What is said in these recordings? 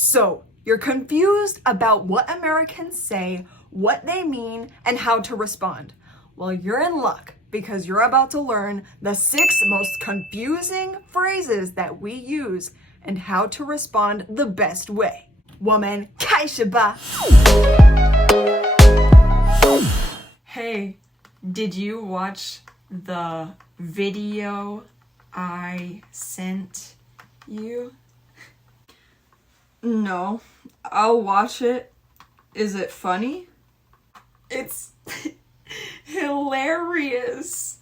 So, you're confused about what Americans say, what they mean, and how to respond. Well, you're in luck because you're about to learn the 6 most confusing phrases that we use and how to respond the best way. 我们开始吧. Hey, did you watch the video I sent you? No, I'll watch it. Is it funny? It's hilarious.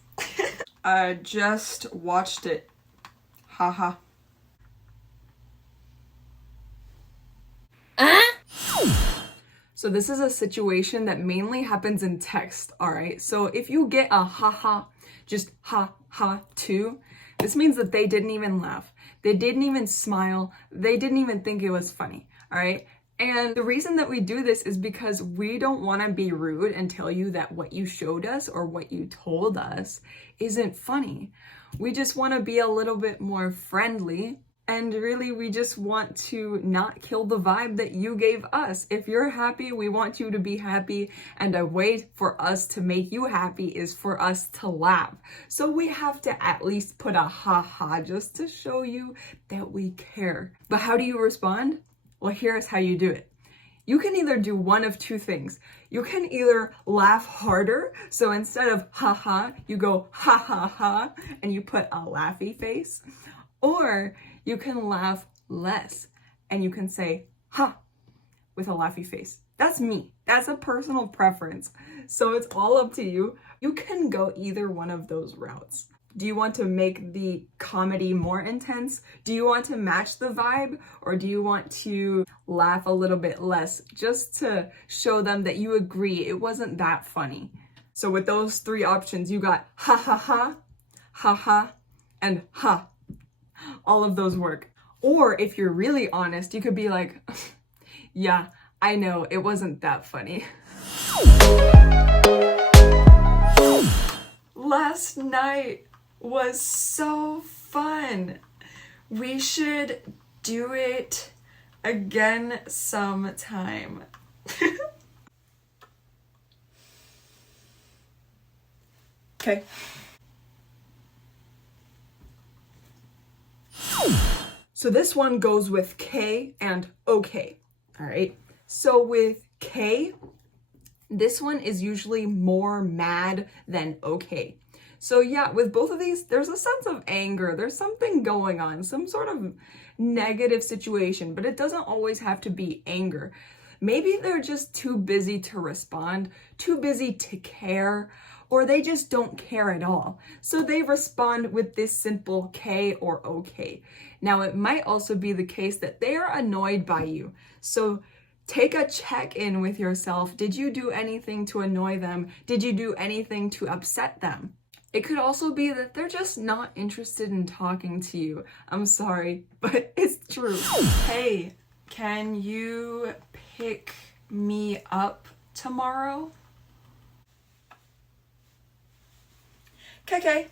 I just watched it. Haha. So this is a situation that mainly happens in text, alright? So if you get a haha, just ha ha too, this means that they didn't even laugh. They didn't even smile. They didn't even think it was funny, alright? And the reason that we do this is because we don't want to be rude and tell you that what you showed us or what you told us isn't funny. We just want to be a little bit more friendly. And really, we just want to not kill the vibe that you gave us. If you're happy, we want you to be happy. And a way for us to make you happy is for us to laugh. So we have to at least put a ha-ha just to show you that we care. But how do you respond? Well, here's how you do it. You can either do one of two things. You can either laugh harder. So instead of ha-ha, you go ha-ha-ha and you put a laughy face. Or you can laugh less and you can say ha with a laughy face. That's me. That's a personal preference. So it's all up to you. You can go either one of those routes. Do you want to make the comedy more intense? Do you want to match the vibe? Or do you want to laugh a little bit less just to show them that you agree it wasn't that funny? So with those 3 options, you got ha ha ha, and ha. All of those work. Or if you're really honest, you could be like, yeah, I know, it wasn't that funny. Last night was so fun. We should do it again sometime. Okay. So this one goes with K and okay, all right? So with K, this one is usually more mad than okay. So yeah, with both of these, there's a sense of anger. There's something going on, some sort of negative situation, but it doesn't always have to be anger. Maybe they're just too busy to respond, too busy to care, or they just don't care at all. So they respond with this simple K or okay. Now, it might also be the case that they are annoyed by you. So take a check-in with yourself. Did you do anything to annoy them? Did you do anything to upset them? It could also be that they're just not interested in talking to you. I'm sorry, but it's true. Hey, can you pick me up tomorrow? KK.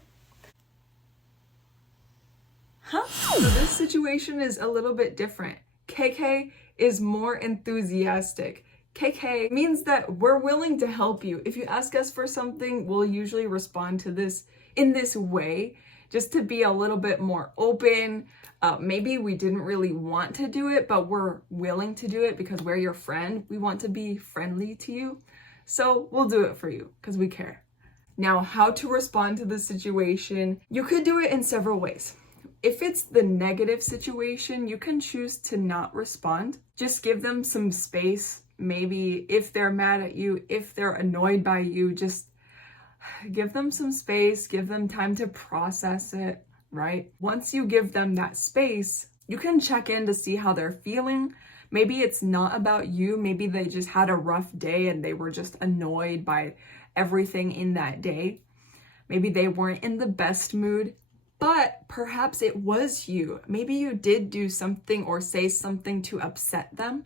Huh? So this situation is a little bit different. KK is more enthusiastic. KK means that we're willing to help you. If you ask us for something, we'll usually respond to this in this way, just to be a little bit more open. Maybe we didn't really want to do it, but we're willing to do it because we're your friend. We want to be friendly to you. So we'll do it for you because we care. Now, how to respond to the situation? You could do it in several ways. If it's the negative situation, you can choose to not respond. Just give them some space. Maybe if they're mad at you, if they're annoyed by you, just give them some space, give them time to process it, right? Once you give them that space, you can check in to see how they're feeling. Maybe it's not about you. Maybe they just had a rough day and they were just annoyed by everything in that day. Maybe they weren't in the best mood. But perhaps it was you. Maybe you did do something or say something to upset them.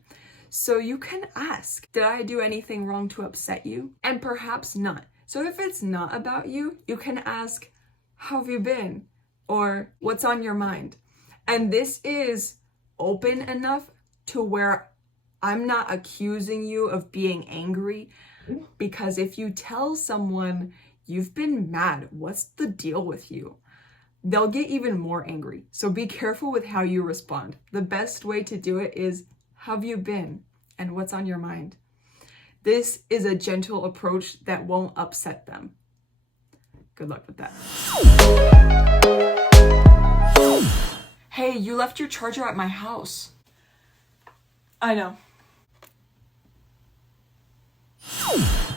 So you can ask, did I do anything wrong to upset you? And perhaps not. So if it's not about you, you can ask, how have you been? Or what's on your mind? And this is open enough to where I'm not accusing you of being angry, because if you tell someone you've been mad, what's the deal with you? They'll get even more angry. So be careful with how you respond. The best way to do it is, how have you been? And what's on your mind? This is a gentle approach that won't upset them. Good luck with that. Hey, you left your charger at my house. I know.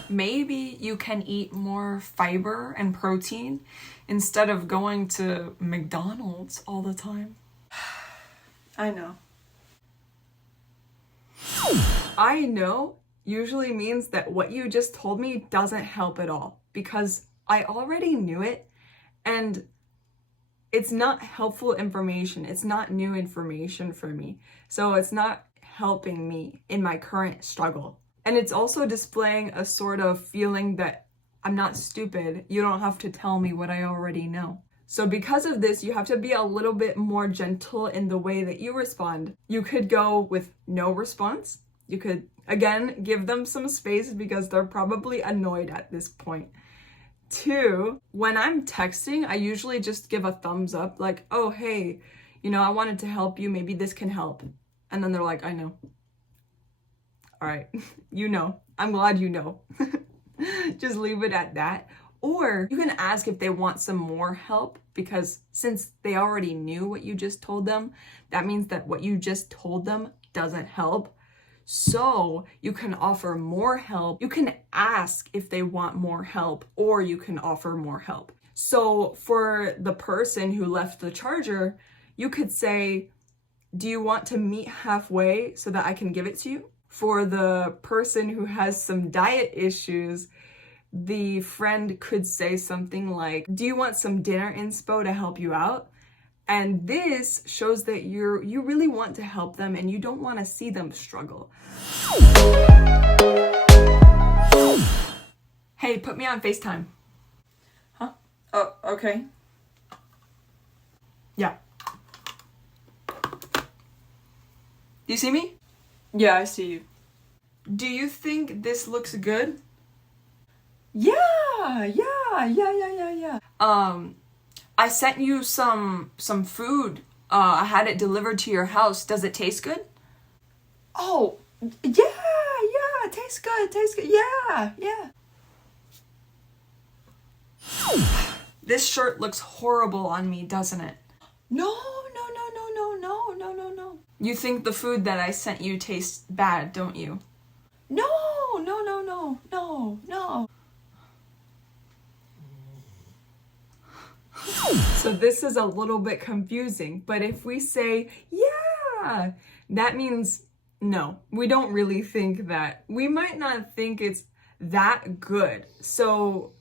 Maybe you can eat more fiber and protein instead of going to McDonald's all the time. I know. I know usually means that what you just told me doesn't help at all, because I already knew it, and it's not helpful information. It's not new information for me. So it's not helping me in my current struggle. And it's also displaying a sort of feeling that I'm not stupid. You don't have to tell me what I already know. So because of this, you have to be a little bit more gentle in the way that you respond. You could go with no response. You could, again, give them some space because they're probably annoyed at this point. 2, when I'm texting, I usually just give a thumbs up, like, oh, hey, I wanted to help you. Maybe this can help. And then they're like, I know. All right, I'm glad you know. Just leave it at that. Or you can ask if they want some more help, because since they already knew what you just told them, that means that what you just told them doesn't help. So you can offer more help. You can ask if they want more help, or you can offer more help. So for the person who left the charger, you could say, do you want to meet halfway so that I can give it to you? For the person who has some diet issues, the friend could say something like, do you want some dinner inspo to help you out? And this shows that you really want to help them and you don't want to see them struggle. Hey, put me on FaceTime. Huh? Oh, okay. Yeah. Do you see me? Yeah, I see you. Do you think this looks good? Yeah. I sent you some food. I had it delivered to your house. Does it taste good? Oh, yeah, it tastes good, yeah. This shirt looks horrible on me, doesn't it? No. You think the food that I sent you tastes bad, don't you? No. So this is a little bit confusing, but if we say, yeah, that means no, we don't really think that. We might not think it's that good. So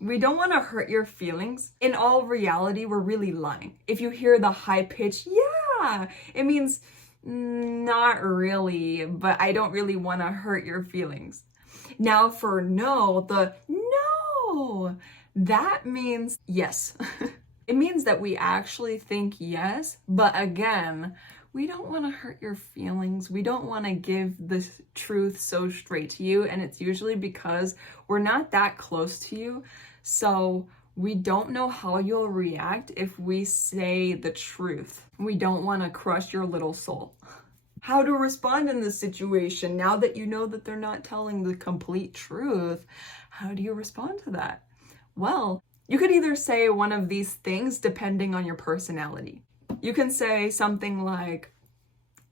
we don't want to hurt your feelings. In all reality, we're really lying. If you hear the high pitch, yeah, it means not really, but I don't really want to hurt your feelings. Now for no, the no, that means yes. It means that we actually think yes, but again, we don't want to hurt your feelings. We don't want to give the truth so straight to you, and it's usually because we're not that close to you, so we don't know how you'll react if we say the truth. We don't want to crush your little soul. How to respond in this situation now that you know that they're not telling the complete truth? How do you respond to that? Well, you could either say one of these things depending on your personality. You can say something like,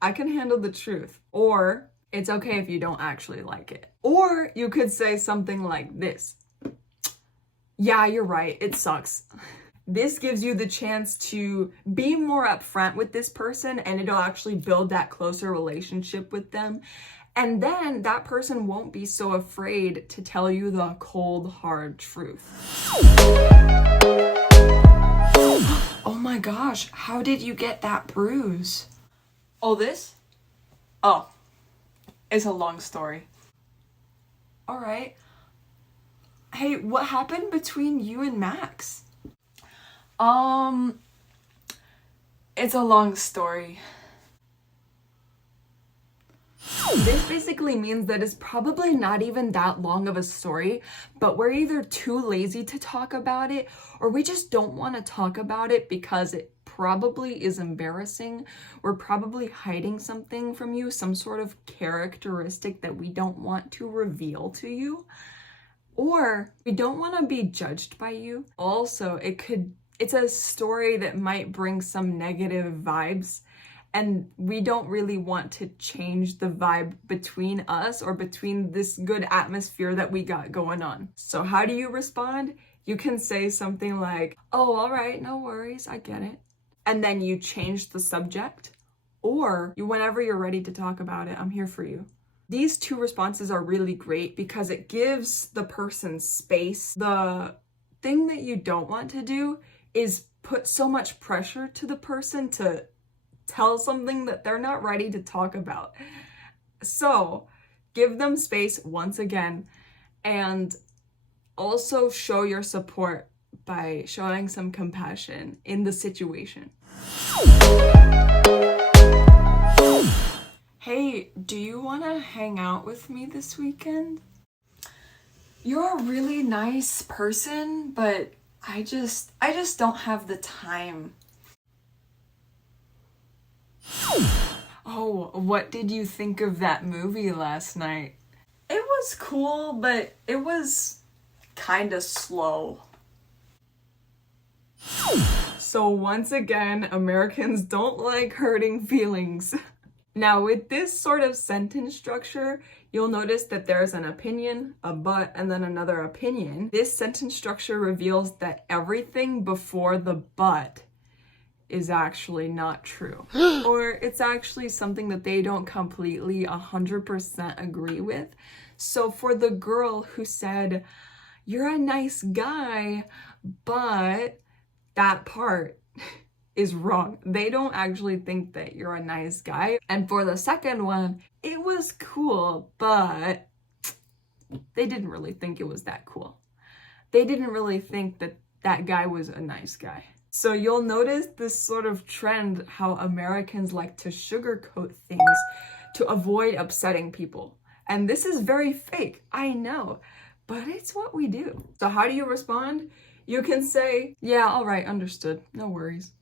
I can handle the truth, or it's okay if you don't actually like it. Or you could say something like this. Yeah, you're right, it sucks. This gives you the chance to be more upfront with this person, and it'll actually build that closer relationship with them. And then that person won't be so afraid to tell you the cold, hard truth. Oh my gosh, how did you get that bruise? Oh, this? Oh, it's a long story. All right. Hey, what happened between you and Max? It's a long story. This basically means that it's probably not even that long of a story, but we're either too lazy to talk about it or we just don't want to talk about it because it probably is embarrassing. We're probably hiding something from you, some sort of characteristic that we don't want to reveal to you, or we don't want to be judged by you. Also, it's a story that might bring some negative vibes, and we don't really want to change the vibe between us or between this good atmosphere that we got going on. So how do you respond? You can say something like, oh, all right, no worries, I get it. And then you change the subject, or whenever you're ready to talk about it, I'm here for you. These two responses are really great because it gives the person space. The thing that you don't want to do is put so much pressure to the person to tell something that they're not ready to talk about. So give them space once again, and also show your support by showing some compassion in the situation. Hey, do you want to hang out with me this weekend? You're a really nice person, but I just don't have the time. Oh, what did you think of that movie last night? It was cool, but it was kind of slow. So once again, Americans don't like hurting feelings. Now, with this sort of sentence structure, you'll notice that there's an opinion, a but, and then another opinion. This sentence structure reveals that everything before the but is actually not true. Or it's actually something that they don't completely 100% agree with. So for the girl who said, you're a nice guy, but that part is wrong. They don't actually think that you're a nice guy. And for the second one, it was cool, but they didn't really think it was that cool. They didn't really think that that guy was a nice guy. So you'll notice this sort of trend, how Americans like to sugarcoat things to avoid upsetting people. And this is very fake, I know, but it's what we do. So how do you respond? You can say, yeah, all right, understood, no worries.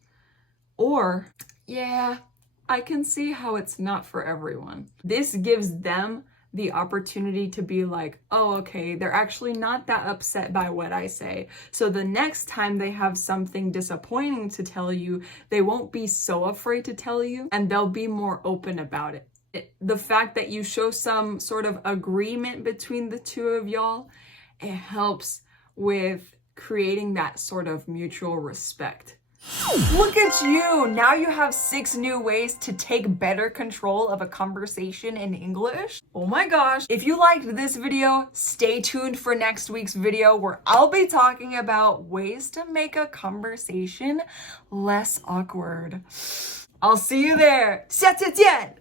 Or, yeah, I can see how it's not for everyone. This gives them the opportunity to be like, oh, okay, they're actually not that upset by what I say. So the next time they have something disappointing to tell you, they won't be so afraid to tell you, and they'll be more open about it. The fact that you show some sort of agreement between the two of y'all, it helps with creating that sort of mutual respect. Look at you! Now you have 6 new ways to take better control of a conversation in English. Oh my gosh. If you liked this video, stay tuned for next week's video where I'll be talking about ways to make a conversation less awkward. I'll see you there. 下次见!